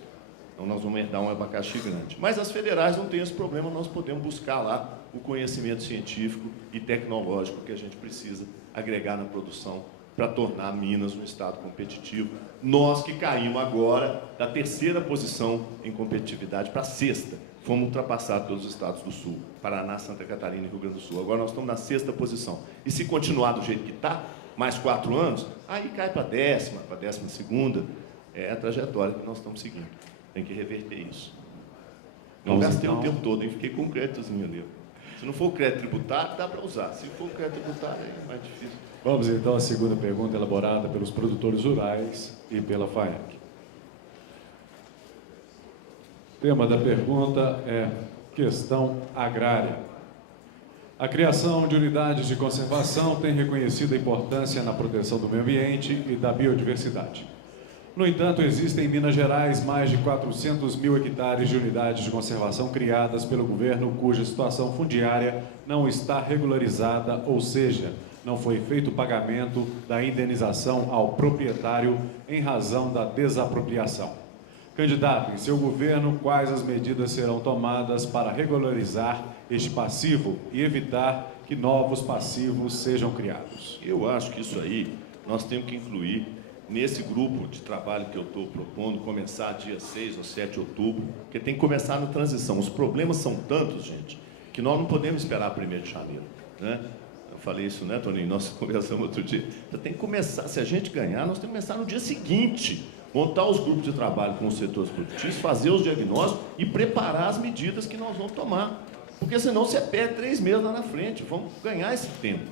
Então, nós vamos herdar um abacaxi grande. Mas as federais não têm esse problema, nós podemos buscar lá o conhecimento científico e tecnológico que a gente precisa agregar na produção para tornar Minas um estado competitivo. Nós que caímos agora da 3ª posição em competitividade para a 6ª, fomos ultrapassados pelos estados do Sul, Paraná, Santa Catarina e Rio Grande do Sul. Agora nós estamos na 6ª posição. E se continuar do jeito que está, mais 4 anos, aí cai para a 10ª, para a 12ª. É a trajetória que nós estamos seguindo. Tem que reverter isso. Não gastei o tempo todo, fiquei com um créditozinho ali. Se não for o crédito tributário, dá para usar. Se for o crédito tributário, é mais difícil. Vamos então à segunda pergunta, elaborada pelos produtores rurais e pela FAEC. O tema da pergunta é questão agrária. A criação de unidades de conservação tem reconhecido a importância na proteção do meio ambiente e da biodiversidade. No entanto, existem em Minas Gerais mais de 400 mil hectares de unidades de conservação criadas pelo governo cuja situação fundiária não está regularizada, ou seja, não foi feito o pagamento da indenização ao proprietário em razão da desapropriação. Candidato, em seu governo, quais as medidas serão tomadas para regularizar este passivo e evitar que novos passivos sejam criados? Eu acho que isso aí nós temos que incluir nesse grupo de trabalho que eu estou propondo, começar dia 6 ou 7 de outubro, porque tem que começar na transição. Os problemas são tantos, gente, que nós não podemos esperar 1º de janeiro, né? Eu falei isso, né, Toninho? Nós conversamos outro dia. Então, tem que começar, se a gente ganhar, nós temos que começar no dia seguinte, montar os grupos de trabalho com os setores produtivos, fazer os diagnósticos e preparar as medidas que nós vamos tomar. Porque senão você perde 3 meses lá na frente. Vamos ganhar esse tempo.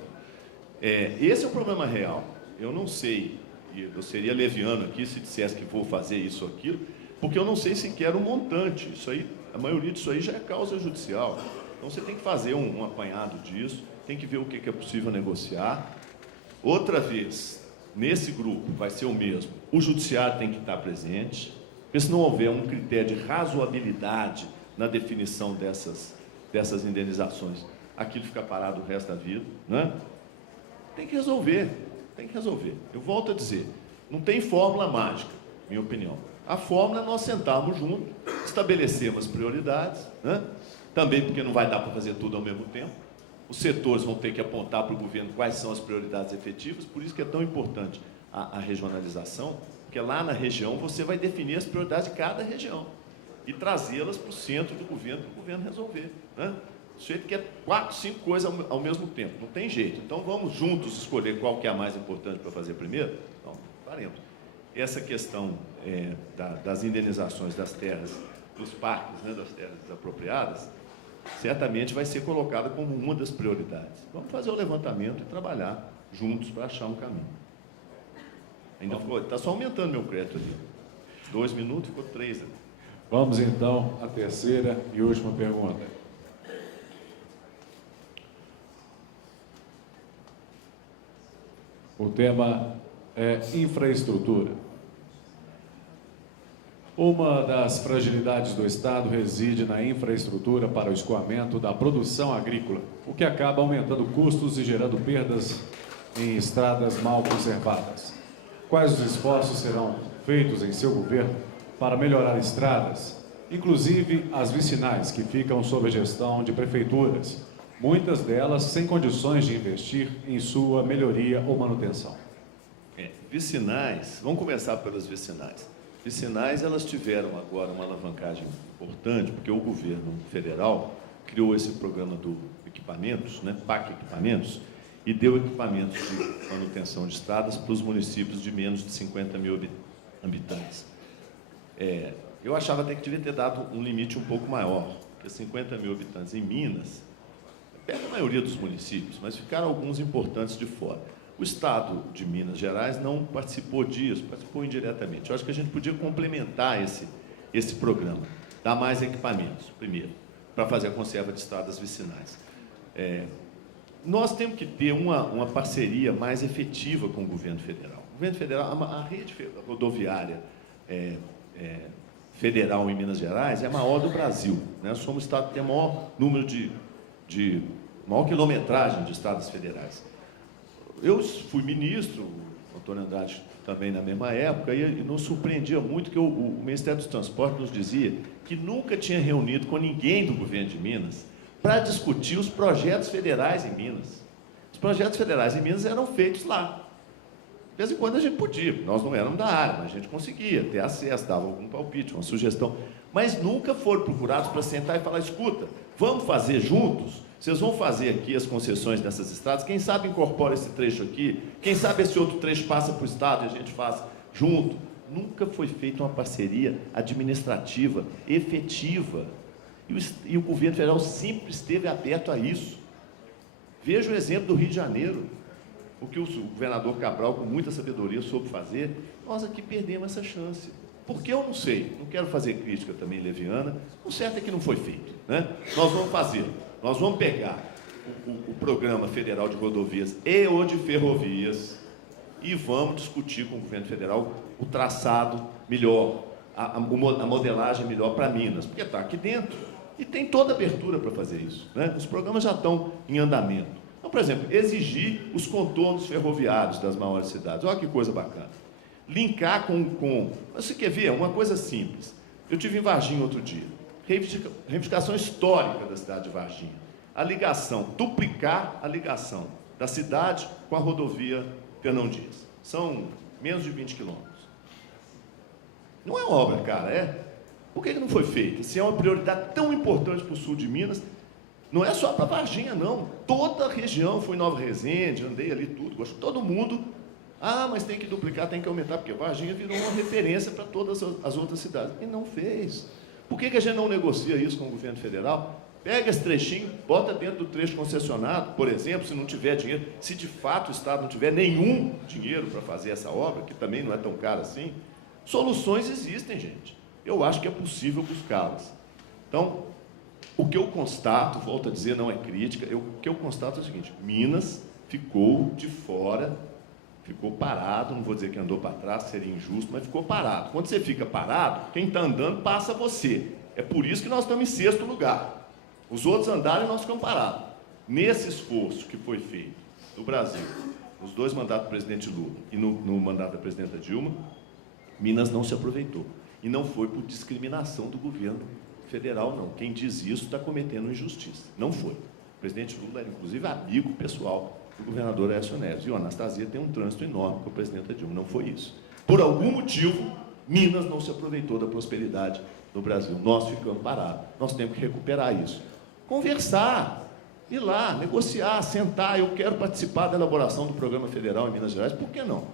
Esse é o problema real. Eu não sei, e eu seria leviano aqui se dissesse que vou fazer isso ou aquilo, porque eu não sei sequer o montante. Isso aí, a maioria disso aí já é causa judicial. Então você tem que fazer um apanhado disso, tem que ver o que é possível negociar. Outra vez, nesse grupo vai ser o mesmo. O judiciário tem que estar presente, porque se não houver um critério de razoabilidade na definição dessas indenizações, aquilo fica parado o resto da vida, né? Tem que resolver, tem que resolver. Eu volto a dizer, não tem fórmula mágica, minha opinião. A fórmula é nós sentarmos juntos, estabelecermos as prioridades, né? Também porque não vai dar para fazer tudo ao mesmo tempo. Os setores vão ter que apontar para o governo quais são as prioridades efetivas, por isso que é tão importante a regionalização, porque lá na região você vai definir as prioridades de cada região e trazê-las para o centro do governo, para o governo resolver, né? O sujeito quer 4, 5 coisas ao mesmo tempo, não tem jeito. Então vamos juntos escolher qual que é a mais importante para fazer primeiro? Então, faremos. Essa questão das indenizações das terras, dos parques, né, das terras desapropriadas, certamente vai ser colocada como uma das prioridades. Vamos fazer o levantamento e trabalhar juntos para achar um caminho. Ainda está só aumentando meu crédito ali. 2 minutos, ficou 3 ali. Vamos então à terceira e última pergunta. O tema é infraestrutura. Uma das fragilidades do Estado reside na infraestrutura para o escoamento da produção agrícola, o que acaba aumentando custos e gerando perdas em estradas mal conservadas. quais os esforços serão feitos em seu governo para melhorar estradas, inclusive as vicinais, que ficam sob a gestão de prefeituras, muitas delas sem condições de investir em sua melhoria ou manutenção? Vicinais, vamos começar pelas vicinais. Vicinais, elas tiveram agora uma alavancagem importante, porque o governo federal criou esse programa do equipamentos, né, PAC Equipamentos, e deu equipamentos de manutenção de estradas para os municípios de menos de 50 mil habitantes. Eu achava até que devia ter dado um limite um pouco maior, porque 50 mil habitantes em Minas, perto da maioria dos municípios, mas ficaram alguns importantes de fora. O Estado de Minas Gerais não participou disso, participou indiretamente. Eu acho que a gente podia complementar esse programa, dar mais equipamentos, primeiro, para fazer a conserva de estradas vicinais. Nós temos que ter uma parceria mais efetiva com o governo federal. O governo federal, a rede rodoviária federal em Minas Gerais é a maior do Brasil, né? Somos o estado que tem o maior número maior quilometragem de estradas federais. Eu fui ministro, o Antônio Andrade também na mesma época, e nos surpreendia muito que o Ministério dos Transportes nos dizia que nunca tinha reunido com ninguém do governo de Minas para discutir os projetos federais em Minas. Os projetos federais em Minas eram feitos lá. De vez em quando a gente podia, nós não éramos da área, mas a gente conseguia ter acesso, dava algum palpite, uma sugestão. Mas nunca foram procurados para sentar e falar, escuta, vamos fazer juntos? Vocês vão fazer aqui as concessões dessas estradas, quem sabe incorpora esse trecho aqui, quem sabe esse outro trecho passa para o Estado e a gente faz junto. Nunca foi feita uma parceria administrativa, efetiva. E o governo federal sempre esteve aberto a isso. Veja o exemplo do Rio de Janeiro. O que o governador Cabral, com muita sabedoria, soube fazer. Nós aqui perdemos essa chance. Por que eu não sei? Não quero fazer crítica também leviana. O certo é que não foi feito, né? Nós vamos fazer. Nós vamos pegar o Programa Federal de Rodovias e o de Ferrovias e vamos discutir com o governo federal o traçado melhor, a modelagem melhor para Minas, porque está aqui dentro e tem toda a abertura para fazer isso, né? Os programas já estão em andamento. Então, por exemplo, exigir os contornos ferroviários das maiores cidades. Olha que coisa bacana. Linkar com... Você quer ver? Uma coisa simples. Eu estive em Varginha outro dia. Reivindicação histórica da cidade de Varginha. A ligação, duplicar a ligação da cidade com a rodovia Fernão Dias. São menos de 20 quilômetros. Não é uma obra, cara, é? Por que não foi feita? Se é uma prioridade tão importante para o sul de Minas, não é só para Varginha, não. Toda a região, fui em Nova Resende, andei ali tudo, gosto de todo mundo. Ah, mas tem que duplicar, tem que aumentar, porque Varginha virou uma referência para todas as outras cidades. E não fez. Por que a gente não negocia isso com o governo federal? Pega esse trechinho, bota dentro do trecho concessionado, por exemplo, se não tiver dinheiro, se de fato o Estado não tiver nenhum dinheiro para fazer essa obra, que também não é tão cara assim, soluções existem, gente. Eu acho que é possível buscá-las. Então, o que eu constato, volto a dizer, não é crítica, o que eu constato é o seguinte, Minas ficou de fora, ficou parado, não vou dizer que andou para trás, seria injusto, mas ficou parado. Quando você fica parado, quem está andando passa você. É por isso que nós estamos em 6º lugar. Os outros andaram e nós ficamos parados. Nesse esforço que foi feito no Brasil, nos 2 mandatos do presidente Lula e no mandato da presidenta Dilma, Minas não se aproveitou. E não foi por discriminação do governo federal, não. Quem diz isso está cometendo injustiça. Não foi. O presidente Lula era, inclusive, amigo pessoal do governador Aécio Neves. E o Anastasia tem um trânsito enorme com a presidenta Dilma. Não foi isso. Por algum motivo, Minas não se aproveitou da prosperidade do Brasil. Nós ficamos parados. Nós temos que recuperar isso. Conversar, ir lá, negociar, sentar. Eu quero participar da elaboração do programa federal em Minas Gerais. Por que não?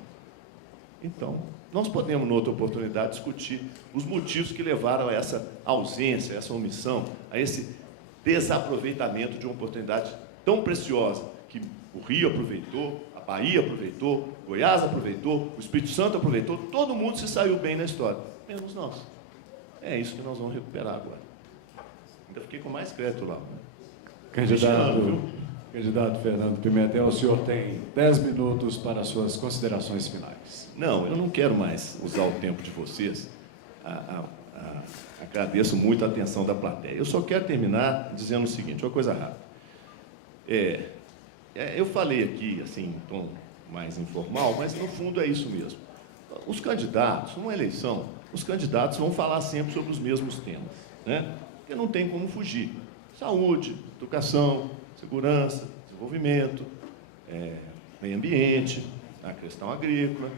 Então, nós podemos, noutra oportunidade, discutir os motivos que levaram a essa ausência, a essa omissão, a esse desaproveitamento de uma oportunidade tão preciosa que o Rio aproveitou, a Bahia aproveitou, Goiás aproveitou, o Espírito Santo aproveitou, todo mundo se saiu bem na história, menos nós. É isso que nós vamos recuperar agora. Ainda fiquei com mais crédito lá. Candidato Fernando Pimentel, o senhor tem 10 minutos para as suas considerações finais. Não, eu não quero mais usar o tempo de vocês. Agradeço muito a atenção da plateia. Eu só quero terminar dizendo o seguinte, uma coisa rápida. Eu falei aqui, assim, em tom mais informal, mas no fundo é isso mesmo. Os candidatos, numa eleição, os candidatos vão falar sempre sobre os mesmos temas, né? Porque não tem como fugir. Saúde, educação, segurança, desenvolvimento, meio ambiente, a questão agrícola.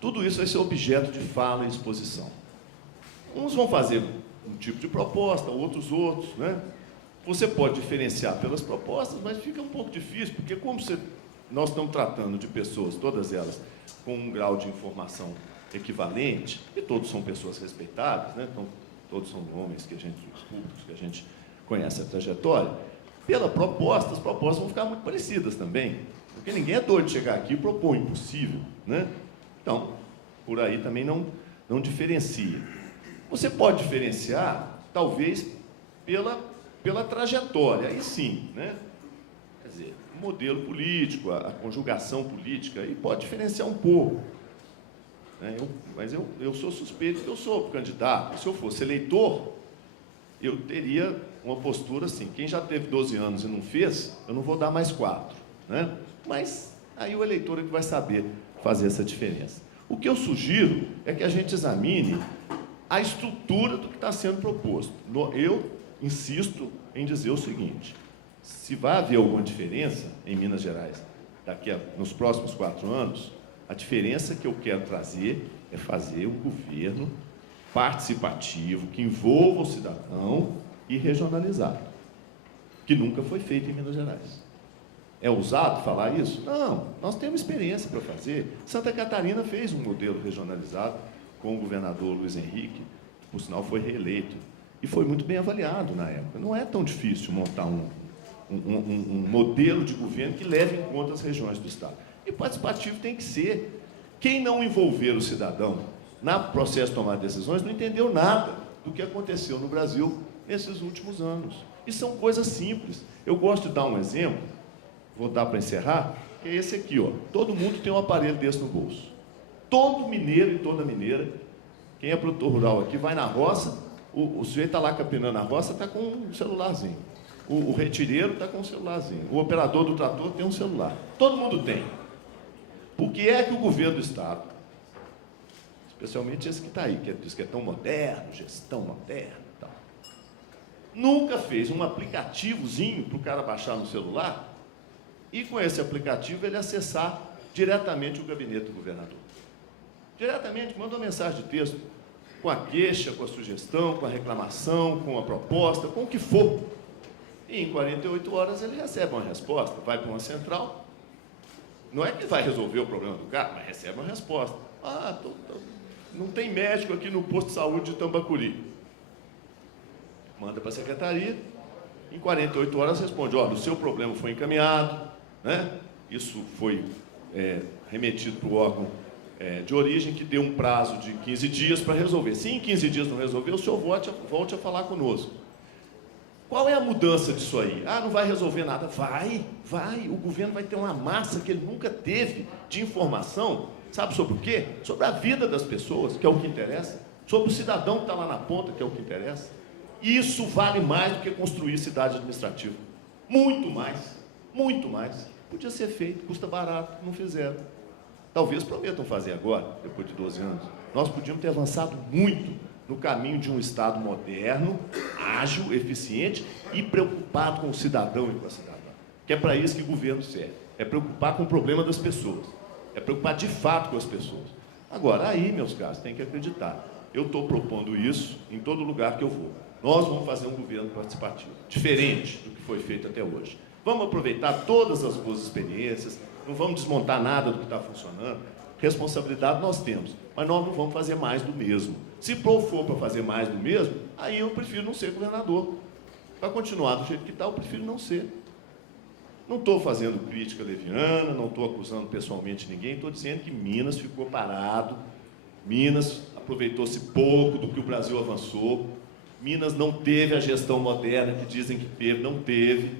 Tudo isso vai ser objeto de fala e exposição. Uns vão fazer um tipo de proposta, outros, né? Você pode diferenciar pelas propostas, mas fica um pouco difícil, porque como nós estamos tratando de pessoas, todas elas, com um grau de informação equivalente, e todos são pessoas respeitáveis, né? Então, todos são homens públicos que a gente conhece a trajetória, pela proposta, as propostas vão ficar muito parecidas também, porque ninguém é doido de chegar aqui e propor o impossível, né? Então, por aí também não diferencia. Você pode diferenciar, talvez, pela trajetória, aí sim, né? Quer dizer, o modelo político, a conjugação política, aí pode diferenciar um pouco. Né? Mas eu sou suspeito que eu sou candidato. Se eu fosse eleitor, eu teria uma postura assim, quem já teve 12 anos e não fez, eu não vou dar mais 4. Né? Mas aí o eleitor é que vai saber fazer essa diferença. O que eu sugiro é que a gente examine a estrutura do que está sendo proposto. Eu insisto em dizer o seguinte, se vai haver alguma diferença em Minas Gerais nos próximos 4 anos, a diferença que eu quero trazer é fazer um governo participativo, que envolva o cidadão e regionalizado, que nunca foi feito em Minas Gerais. É ousado falar isso? Não, nós temos experiência para fazer. Santa Catarina fez um modelo regionalizado com o governador Luiz Henrique, que, por sinal, foi reeleito. E foi muito bem avaliado na época. Não é tão difícil montar um modelo de governo que leve em conta as regiões do Estado. E participativo tem que ser. Quem não envolver o cidadão no processo de tomar decisões não entendeu nada do que aconteceu no Brasil nesses últimos anos. E são coisas simples. Eu gosto de dar um exemplo, vou dar para encerrar, que é esse aqui, ó. Todo mundo tem um aparelho desse no bolso. Todo mineiro e toda mineira, quem é produtor rural aqui, vai na roça, o sujeito está lá capinando a roça, está com um celularzinho. O retireiro está com um celularzinho. O operador do trator tem um celular. Todo mundo tem. Por que é que o governo do Estado, especialmente esse que está aí, que diz que é tão moderno, gestão moderna e tal, nunca fez um aplicativozinho para o cara baixar no celular e, com esse aplicativo, ele acessar diretamente o gabinete do governador? Diretamente, manda uma mensagem de texto, com a queixa, com a sugestão, com a reclamação, com a proposta, com o que for. E em 48 horas ele recebe uma resposta, vai para uma central. Não é que vai resolver o problema do cara, mas recebe uma resposta. Não tem médico aqui no posto de saúde de Tambacuri. Manda para a secretaria, em 48 horas responde, olha, o seu problema foi encaminhado, né? Isso foi remetido para o órgão de origem, que deu um prazo de 15 dias para resolver. Se em 15 dias não resolver, o senhor volte a falar conosco. Qual é a mudança disso aí? Não vai resolver nada. Vai. O governo vai ter uma massa que ele nunca teve de informação. Sabe sobre o quê? Sobre a vida das pessoas, que é o que interessa. Sobre o cidadão que está lá na ponta, que é o que interessa. Isso vale mais do que construir cidade administrativa. Muito mais. Muito mais. Podia ser feito, custa barato, não fizeram. Talvez prometam fazer agora, depois de 12 anos. Nós podíamos ter avançado muito no caminho de um Estado moderno, ágil, eficiente e preocupado com o cidadão e com a cidadã. Que é para isso que o governo serve. É preocupar com o problema das pessoas. É preocupar de fato com as pessoas. Agora, aí, meus caros, tem que acreditar. Eu estou propondo isso em todo lugar que eu vou. Nós vamos fazer um governo participativo, diferente do que foi feito até hoje. Vamos aproveitar todas as boas experiências, não vamos desmontar nada do que está funcionando. Responsabilidade nós temos, mas nós não vamos fazer mais do mesmo. Se for para fazer mais do mesmo, aí eu prefiro não ser governador. Para continuar do jeito que está, eu prefiro não ser. Não estou fazendo crítica leviana, não estou acusando pessoalmente ninguém, estou dizendo que Minas ficou parado, Minas aproveitou-se pouco do que o Brasil avançou, Minas não teve a gestão moderna que dizem que teve, não teve.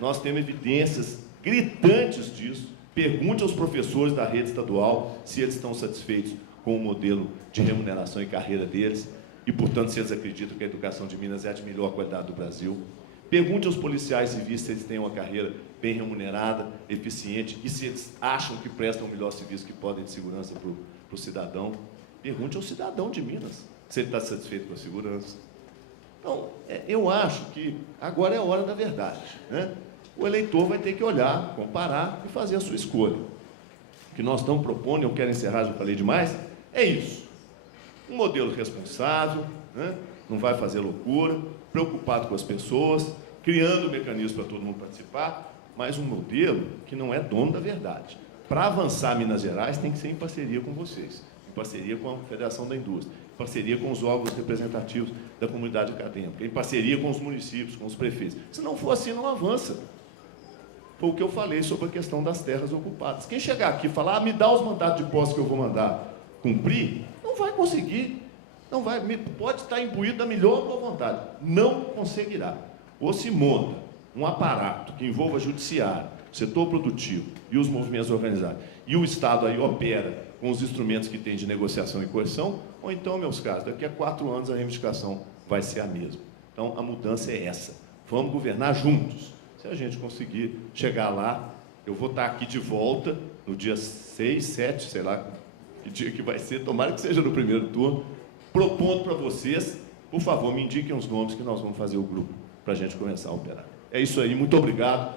Nós temos evidências gritantes disso. Pergunte aos professores da rede estadual se eles estão satisfeitos com o modelo de remuneração e carreira deles e, portanto, se eles acreditam que a educação de Minas é a de melhor qualidade do Brasil. Pergunte aos policiais civis se eles têm uma carreira bem remunerada, eficiente, e se eles acham que prestam o melhor serviço que podem de segurança para o cidadão. Pergunte ao cidadão de Minas se ele está satisfeito com a segurança. Então, eu acho que agora é a hora da verdade, né? O eleitor vai ter que olhar, comparar e fazer a sua escolha. O que nós estamos propondo, eu quero encerrar, já falei demais, é isso. Um modelo responsável, né? Não vai fazer loucura, preocupado com as pessoas, criando mecanismos para todo mundo participar, mas um modelo que não é dono da verdade. Para avançar Minas Gerais, tem que ser em parceria com vocês, em parceria com a Federação da Indústria, em parceria com os órgãos representativos da comunidade acadêmica, em parceria com os municípios, com os prefeitos. Se não for assim, não avança. Foi o que eu falei sobre a questão das terras ocupadas. Quem chegar aqui e falar, me dá os mandatos de posse que eu vou mandar cumprir, não vai conseguir. Não vai, pode estar imbuído da melhor boa vontade. Não conseguirá. Ou se monta um aparato que envolva judiciário, setor produtivo e os movimentos organizados, e o Estado aí opera com os instrumentos que tem de negociação e coerção, ou então, meus caros, daqui a 4 anos a reivindicação vai ser a mesma. Então, a mudança é essa. Vamos governar juntos. Se a gente conseguir chegar lá, eu vou estar aqui de volta no dia 6, 7, sei lá que dia que vai ser, tomara que seja no primeiro turno, propondo para vocês, por favor, me indiquem os nomes que nós vamos fazer o grupo para a gente começar a operar. É isso aí, muito obrigado.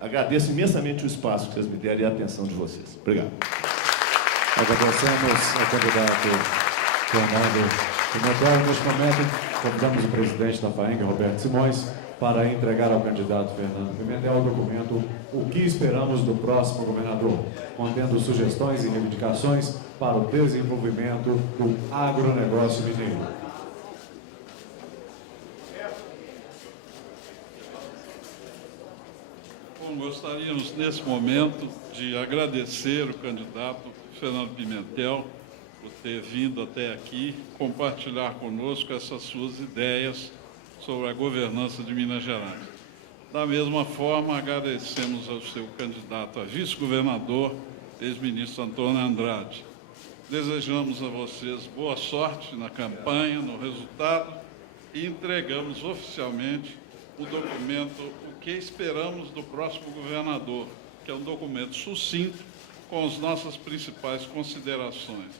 Agradeço imensamente o espaço que vocês me deram e a atenção de vocês. Obrigado. Agradecemos ao candidato Fernando Pimentel. Neste momento, convidamos o presidente da FAENG, Roberto Simões, para entregar ao candidato Fernando Pimentel o documento O que esperamos do próximo governador, contendo sugestões e reivindicações para o desenvolvimento do agronegócio mineiro. Bom, gostaríamos, nesse momento, de agradecer o candidato Fernando Pimentel por ter vindo até aqui compartilhar conosco essas suas ideias sobre a governança de Minas Gerais. Da mesma forma, agradecemos ao seu candidato a vice-governador, ex-ministro Antônio Andrade. Desejamos a vocês boa sorte na campanha, no resultado, e entregamos oficialmente o documento O que esperamos do próximo governador, que é um documento sucinto com as nossas principais considerações.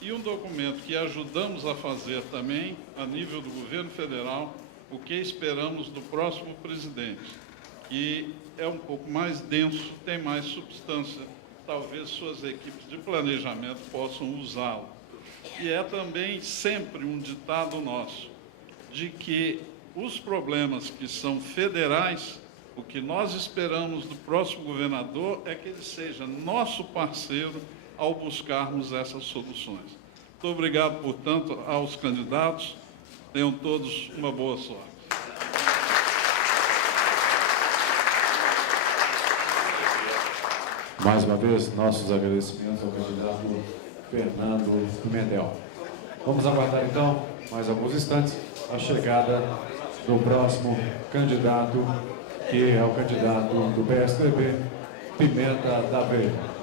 E um documento que ajudamos a fazer também, a nível do governo federal, o que esperamos do próximo presidente, que é um pouco mais denso, tem mais substância, talvez suas equipes de planejamento possam usá-lo. E é também sempre um ditado nosso, de que os problemas que são federais, o que nós esperamos do próximo governador é que ele seja nosso parceiro ao buscarmos essas soluções. Muito obrigado, portanto, aos candidatos. Tenham todos uma boa sorte. Mais uma vez, nossos agradecimentos ao candidato Fernando Pimentel. Vamos aguardar, então, mais alguns instantes, a chegada do próximo candidato, que é o candidato do PSDB, Pimenta da Veiga.